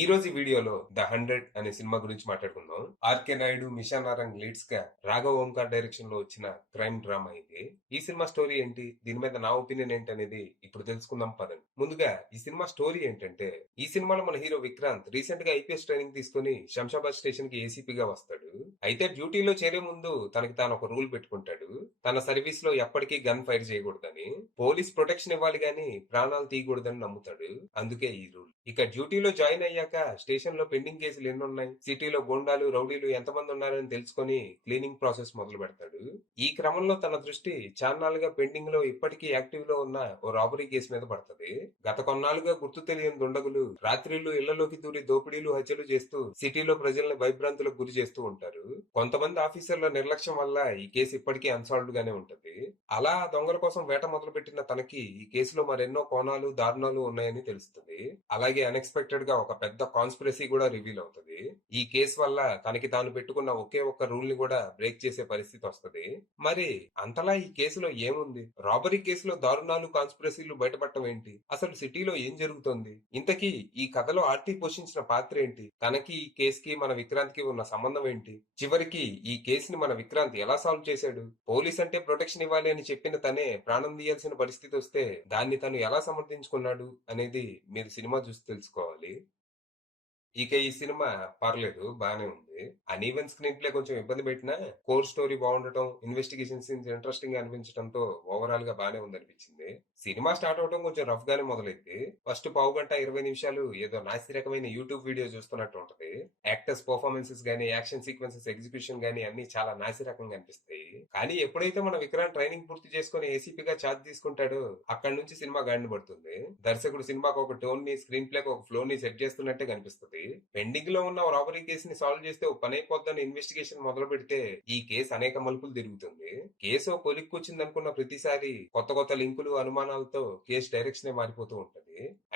ఈ రోజు వీడియోలో ద 100 అనే సినిమా గురించి మాట్లాడుకుందాం. ఆర్కే నాయుడు, మిషా నారంగ్ లీడ్స్ గా రాఘవ్ ఓంకార్ డైరెక్షన్ లో వచ్చిన క్రైమ్ డ్రామా ఇది. ఈ సినిమా స్టోరీ ఏంటి, దీని మీద నా ఒపీనియన్ ఏంటి అనేది ఇప్పుడు తెలుసుకుందాం పదండి. ముందుగా ఈ సినిమా స్టోరీ ఏంటంటే, ఈ సినిమాలో మన హీరో విక్రాంత్ రీసెంట్ గా ఐపీఎస్ ట్రైనింగ్ తీసుకుని శంషాబాద్ స్టేషన్ కి ఏసీపీగా వస్తాడు. అయితే డ్యూటీలో చేరే ముందు తనకి తాను ఒక రూల్ పెట్టుకుంటాడు. తన సర్వీస్ లో ఎప్పటికీ గన్ ఫైర్ చేయకూడదని, పోలీస్ ప్రొటెక్షన్ ఇవ్వాలి గాని ప్రాణాలు తీయకూడదని నమ్ముతాడు. అందుకే ఈ రూల్. ఇక డ్యూటీలో జాయిన్ అయ్యాక స్టేషన్ లో పెండింగ్ కేసులు ఎన్నున్నాయి, సిటీలో గోండాలు రౌడీలు ఎంతమంది ఉన్నారని తెలుసుకొని క్లీనింగ్ ప్రాసెస్ మొదలు పెడతాడు. ఈ క్రమంలో తన దృష్టి చాన్నాళ్ళుగా పెండింగ్ లో ఇప్పటికీ యాక్టివ్ లో ఉన్న ఓ రాబరీ కేసు మీద పడుతుంది. గత కొన్నాళ్ళుగా గుర్తు తెలియని దుండగులు రాత్రిళ్లు ఇళ్లలోకి దూరి దోపిడీలు హత్యలు చేస్తూ సిటీలో ప్రజల్ని భయభ్రాంతులకు గురి చేస్తూ ఉంటారు. కొంతమంది ఆఫీసర్ల నిర్లక్ష్యం వల్ల ఈ కేసు ఇప్పటికీ అన్సాల్వ్డ్ గానే ఉంటది. అలా ఆ దొంగల కోసం వేట మొదలు పెట్టిన తనకి ఈ కేసులో మరెన్నో కోణాలు దారుణాలు ఉన్నాయని తెలుస్తుంది. అలాగే అన్ఎక్స్పెక్టెడ్ గా ఒక పెద్ద కాన్స్పిరసీ కూడా రివీల్ అవుతుంది. ఈ కేసు వల్ల తనకి తాను పెట్టుకున్న ఒకే ఒక్క రూల్ ని కూడా బ్రేక్ చేసే పరిస్థితి వస్తుంది. మరి అంతలా ఈ కేసులో ఏముంది? రాబరీ కేసులో దారుణాలు, కాన్స్పిరసీలు బయటపడటం ఏంటి? అసలు సిటీలో ఏం జరుగుతోంది? ఇంతకీ ఈ కథలో ఆర్తి పోషించిన పాత్ర ఏంటి? తనకి ఈ కేసుకి మన విక్రాంత్ కి ఉన్న సంబంధం ఏంటి? చివరికి ఈ కేసుని మన విక్రాంత్ ఎలా సాల్వ్ చేశాడు? పోలీస్ అంటే ప్రొటెక్షన్ ఇవ్వాలి అని చెప్పిన తనే ప్రాణం తీయాల్సిన పరిస్థితి వస్తే దాన్ని తను ఎలా సమర్థించుకున్నాడు అనేది మీరు సినిమా చూసి తెలుసుకోవాలి. ఇక ఈ సినిమా పర్లేదు, బానే ఉంది. అన్ఈవెన్ స్క్రీన్ ప్లే కొంచెం ఇబ్బంది పెట్టినా కోర్ స్టోరీ బాగుండటం, ఇన్వెస్టిగేషన్ సీన్స్ ఇంట్రెస్టింగ్ గా అనిపించడంతో ఓవరాల్ గా బానే ఉంది అనిపించింది. సినిమా స్టార్ట్ అవడం కొంచెం రఫ్ గానే మొదలైంది. ఫస్ట్ పావు గంట 20 నిమిషాలు ఏదో నాసి రకమైన యూట్యూబ్ వీడియో చూస్తున్నట్టు ఉంటది. యాక్టర్స్ పర్ఫార్మెన్సెస్ గానీ, యాక్షన్ సీక్వెన్సెస్ ఎగ్జిక్యూషన్ గానీ అన్ని చాలా నాసి రకంగా అనిపిస్తాయి. కానీ ఎప్పుడైతే మన విక్రాంత్ ట్రైనింగ్ పూర్తి చేసుకుని ఏసీపీగా ఛార్జ్ తీసుకుంటాడో అక్కడి నుంచి సినిమా గాడిన పడుతుంది. దర్శకుడు సినిమాకు ఒక టోన్ ని, స్క్రీన్ ప్లేకి ఒక ఫ్లో ని సెట్ చేస్తున్నట్టే కనిపిస్తుంది. పెండింగ్ లో ఉన్న రాబరీ కేసుని సాల్వ్ చేస్తే ఓ పని అయిపోద్దని ఇన్వెస్టిగేషన్ మొదలు పెడితే ఈ కేసు అనేక మలుపులు తిరుగుతుంది. కేసు ఓ కొలిక్కొచ్చింది అనుకున్న ప్రతిసారి కొత్త కొత్త లింకులు, అనుమానాలతో కేసు డైరెక్షన్ మారిపోతూ ఉంటది.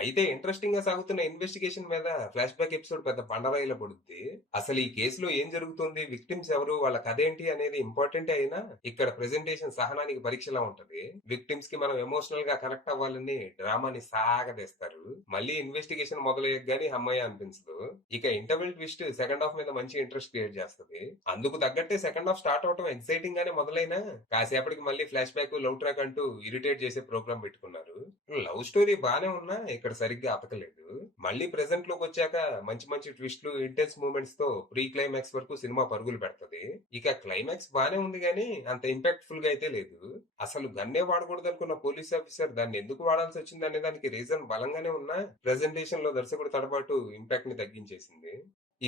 అయితే ఇంట్రెస్టింగ్ గా సాగుతున్న ఇన్వెస్టిగేషన్ మీద ఫ్లాష్ బ్యాక్ ఎపిసోడ్ పెద్ద బండరాయిలా పడుద్ది. అసలు ఈ కేసులో ఏం జరుగుతుంది, విక్టిమ్స్ ఎవరు, వాళ్ళ కథ ఏంటి అనేది ఇంపార్టెంట్ అయినా ఇక్కడ ప్రెజెంటేషన్ సహనానికి పరీక్షలా ఉంటది. విక్టిమ్స్ కి మనం ఎమోషనల్ గా కనెక్ట్ అవ్వాలని డ్రామాని సాగదీస్తారు. మళ్ళీ ఇన్వెస్టిగేషన్ మొదలయ్యే గానీ అమ్మాయి అనిపించదు. ఇక ఇంటర్వెల్ ట్విస్ట్ సెకండ్ హాఫ్ మీద మంచి ఇంట్రెస్ట్ క్రియేట్ చేస్తుంది. అందుకు తగ్గట్టే సెకండ్ హాఫ్ స్టార్ట్ అవటం ఎక్సైటింగ్ గానే మొదలైనా కాసేపటికి మళ్ళీ ఫ్లాష్ బ్యాక్, లవ్ ట్రాక్ అంటూ ఇరిటేట్ చేసే ప్రోగ్రామ్ పెట్టుకున్నారు. లవ్ స్టోరీ బానే ఉన్నా ఇక్కడ సరిగ్గా అతకలేదు. మళ్ళీ ప్రెసెంట్ లోకి వచ్చాక మంచి మంచి ట్విస్ట్లు, ఇంటెన్స్ మూమెంట్స్ తో ప్రీ క్లైమాక్స్ వరకు సినిమా పరుగులు పెడుతుంది. ఇక క్లైమాక్స్ బానే ఉంది గానీ అంత ఇంపాక్ట్ఫుల్ గా అయితే లేదు. అసలు గన్నే వాడకూడదు అనుకున్న పోలీస్ ఆఫీసర్ దాన్ని ఎందుకు వాడాల్సి వచ్చింది అనే దానికి రీజన్ బలంగానే ఉన్నా ప్రెజెంటేషన్ లో దర్శకుడు తడబాటు ఇంపాక్ట్ ని తగ్గించేసింది.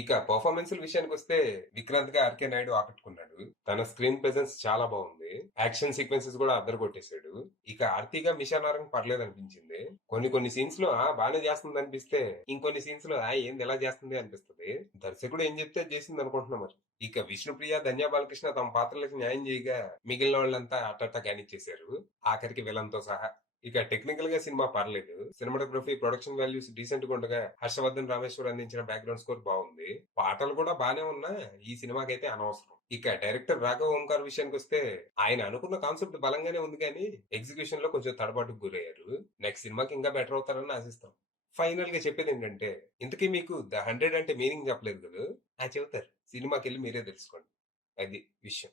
ఇక పర్ఫార్మెన్స్ విషయానికి వస్తే విక్రాంత్ గా ఆర్కే నాయుడు ఆకట్టుకున్నాడు. తన స్క్రీన్ ప్రెసెన్స్ చాలా బాగుంది. యాక్షన్ సీక్వెన్సెస్ కూడా అద్దరు కొట్టేశాడు. ఇక ఆర్తిగా మిషా నారంగ్ పర్లేదు అనిపించింది. కొన్ని కొన్ని సీన్స్ లో బానే చేస్తుంది అనిపిస్తే, ఇంకొన్ని సీన్స్ లో ఏంది ఎలా చేస్తుంది అనిపిస్తుంది. దర్శకుడు ఏం చెప్తే చేసింది అనుకుంటున్నా మరి. ఇక విష్ణుప్రియ, ధన్య బాలకృష్ణ తమ పాత్రలకు న్యాయం చేయగా మిగిలిన వాళ్ళంతా అట్టట్ట కానిచ్చేశారు, ఆఖరికి విలన్ తో సహా. ఇక టెక్నికల్ గా సినిమా పర్లేదు. సినిమాటోగ్రఫీ, ప్రొడక్షన్ వాల్యూస్ డీసెంట్ గా ఉండగా హర్షవర్ధన్ రామేశ్వర్ అందించిన బ్యాక్గ్రౌండ్ స్కోర్ బాగుంది. పాటలు కూడా బానే ఉన్నా ఈ సినిమాకైతే అనవసరం. ఇక డైరెక్టర్ రాఘవ్ ఓంకార్ విషయానికి వస్తే ఆయన అనుకున్న కాన్సెప్ట్ బలంగానే ఉంది కానీ ఎగ్జిక్యూషన్ లో కొంచెం తడబాటుకు గురయ్యారు. నెక్స్ట్ సినిమాకి ఇంకా బెటర్ అవుతారని ఆశిస్తాం. ఫైనల్ గా చెప్పేది ఏంటంటే, ఇంతకీ మీకు ద 100 అంటే మీనింగ్ చెప్పలేదు కదా, చెబుతారు. సినిమాకి వెళ్ళి మీరే తెలుసుకోండి. అది విషయం.